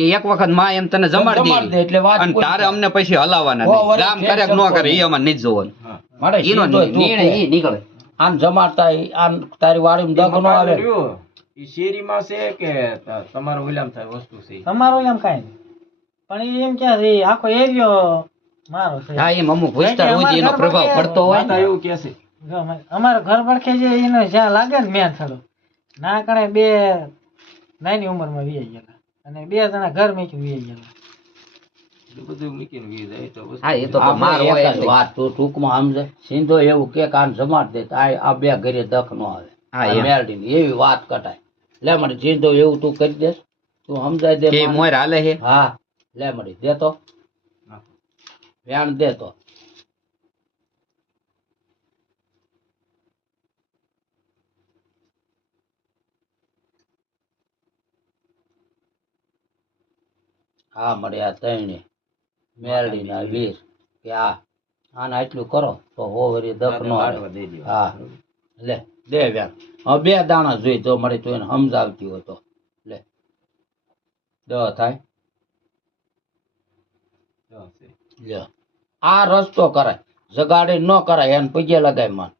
કે એક વખત માં એમ તને જમાડી જમાડી દે દે એટલે વાત અને પૂરી તારે થાય. અમને પછી હલાવવાના હો, નહીં. વળી ગામ કરે કે ન ટેન્શન કરે કોઈ એ અમારે નહીં જોવાનું. માટે ઈનો સીધો તું નિર્ણય કે. ઈ નીકળે. આમ જમાડતા આમ તારી વાડીમાં દગ નો આવે ઈ શેરીમાં છે કે તમારો વિલામ થાય વસ્તુ છે તમારો એમ કાંઈ નહીં. પણ ઈ એમ ક્યાં છે, આખો એરિયો મારો છે. હા એમ અમુક વિસ્તાર એટલે સુધી એનો અમારા પ્રભાવ ઘરમાં પડતો હોય માતા ને. એવું કે છે જો અમારા ઘર પડખે જે એને જ્યાં લાગે ને મેન થડો ના કણે બે નાની ઉંમરમાં વી ગયેલા અને 2 જણા ઘર મૂકીને વી ગયેલા. એ બધું મૂકીને વી જાય તો વસ્તુ હા એ તો આપણે માર એક હોય જ એટલે. વાત તું ટૂંકમાં સમજે સિંધો એવું કે કાન જમાડ દે તો આ બે ઘરે દખ નો આવે હા, આ એમ. મેલડીની એવી વાત કટાય લે મને સિંધો એવું તું કરી દેસ તું સમજાય દે કે માને. મોર હાલે છે. હા લે મળી દે તો નાખો. વ્યાણ દે તો હા મળે આ ત્રણે મેલડી ના વીર કે આને આટલું કરો તો હો વરી દખ નો આવે લાડવા દઈ દ્યો. હા લે દે વ્યાણ હવે 2 દાણા જોઈ તો મળે તું એને સમજાવતી હોય તો લે દ થાય હા, છે. લે આ રસ્તો કરાય જગાડે ન કરાય એને પગે લગાય માન